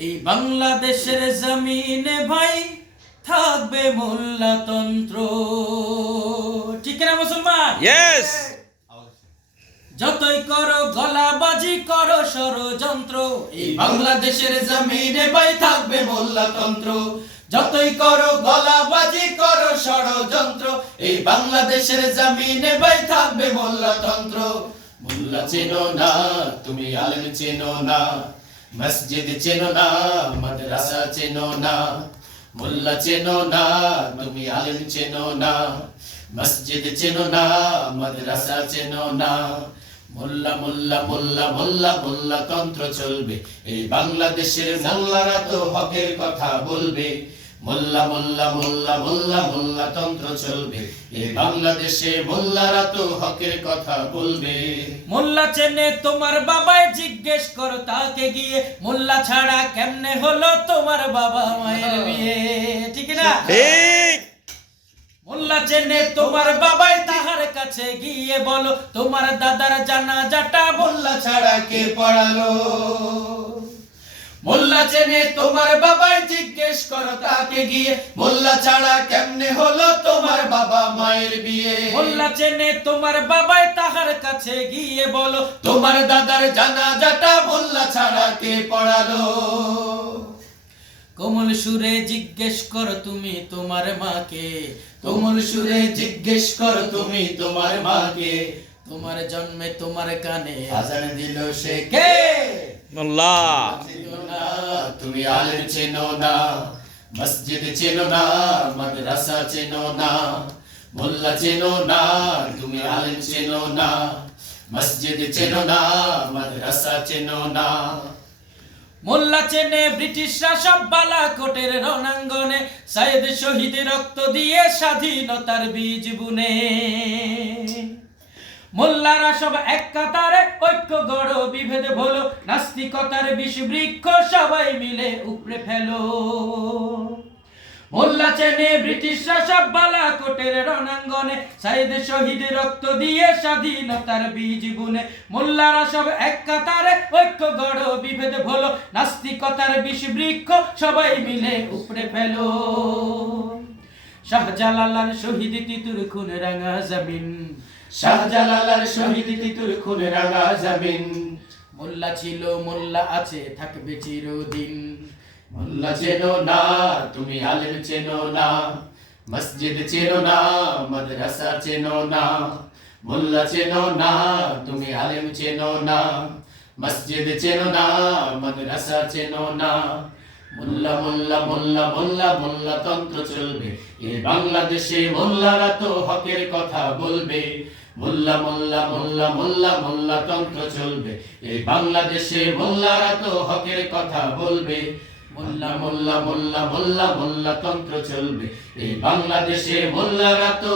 এই বাংলাদেশের জমিনে ভাই থাকবে মোল্লাতন্ত্র ঠিক না মুসলমান? ইয়েস যতই করো গলাবাজি করো ষড়যন্ত্র এই বাংলাদেশের জমিনে ভাই থাকবে মোল্লাতন্ত্র যতই করো গলাবাজি করো ষড়যন্ত্র এই বাংলাদেশের জমিনে ভাই থাকবে মোল্লাতন্ত্র মোল্লা চেনো না তুমি আলেম চেনো না। মসজিদ চেনো না, মাদ্রাসা চেনো না, মোল্লা চেনো না, তুমি আলেম চেনো না। মসজিদ চেনো না, মাদ্রাসা চেনো না। মোল্লা মোল্লা মোল্লা মোল্লা মোল্লা, তন্ত্র চলবে। এই বাংলাদেশের মোল্লারা তো হকের কথা বলবে। মোল্লা মোল্লা মোল্লা মোল্লা মোল্লা তন্ত্র চলবে। এই বাংলাদেশে মোল্লারা তো হকের কথা বলবে। মোল্লা চেনে তোমার বাবাই জিজ্ঞেস করো তাকে গিয়ে। মোল্লা ছাড়া কেমনে হলো তোমার বাবা মায়ের বিয়ে? ঠিক না? মোল্লা চেনে তোমার বাবাই তাহার কাছে গিয়ে বলো তোমার দাদার জানাজাটা মোল্লা ছাড়া কে পড়ালো? মোল্লা চেনে তোমার জিজ্ঞেস করো তাকে গিয়ে মোল্লা ছাড়া কেমনে হলো তোমার বাবা মায়ের বিয়ে? মোল্লা চেনে তোমার বাবাই তাহার কাছে গিয়ে বলো তোমার দাদার জানাজাটা মোল্লা ছাড়া কে পড়ালো? কোমল সুরে জিজ্ঞেস কর তুমি তোমার মাকে। কোমল সুরে জিজ্ঞেস কর তুমি তোমার মাকে। তোমার জন্মে তোমার কানে আজান দিল সে কে? মোল্লা চেনো না, তুমি আলেম চেনো না মসজিদ চেনো না মাদ্রাসা চেনো না মোল্লা চেনো না তুমি আলেম চেনো না মসজিদ চেনো না মাদ্রাসা চেনো না। মোল্লা চেনে ব্রিটিশরা সব বালাকোটের রণাঙ্গনে সাইদ শহীদ রক্ত দিয়ে স্বাধীনতার বীজ বুনে। মোল্লারা সব এক কাতারে ঐক্য, গড়, বিভেদ হলো নাস্তিকতার বিষ বৃক্ষ সবাই মিলে উপড়ে ফেলো। মোল্লা চেনে সব বালাকোটের রণাঙ্গনে শহীদ রক্ত দিয়ে স্বাধীনতার বীজ বুনে। মোল্লারা সব এক কাতারে ঐক্য, গড়, বিভেদ হলো নাস্তিকতার বিষ বৃক্ষ সবাই মিলে উপড়ে ফেলো। শাহজালালার শহীদ তিতুর খুন রাঙা জমিন শাহজালালার শহীদ তিতুর খুন রাঙা জমিন। মোল্লা ছিল, মোল্লা আছে, থাকবে চিরদিন। মোল্লা চেনো না, তুমি আলেম চেনো না। মসজিদ চেনো না, মাদ্রাসা চেনো না। মোল্লা চেনো না, তুমি আলেম চেনো না। মসজিদ চেনো না, মাদ্রাসা চেনো না। মোল্লা মোল্লা মোল্লা মোল্লা মোল্লা তন্ত্র চলবে। এ বাংলাদেশে মোল্লারা তো হকের কথা বলবে। মোল্লা মোল্লা মোল্লা মোল্লা মোল্লা তন্ত্র চলবে। এই বাংলাদেশে মোল্লারা তো হকের কথা বলবে। মোল্লা মোল্লা মোল্লা মোল্লা মোল্লা তন্ত্র চলবে। এই বাংলাদেশে মোল্লারা তো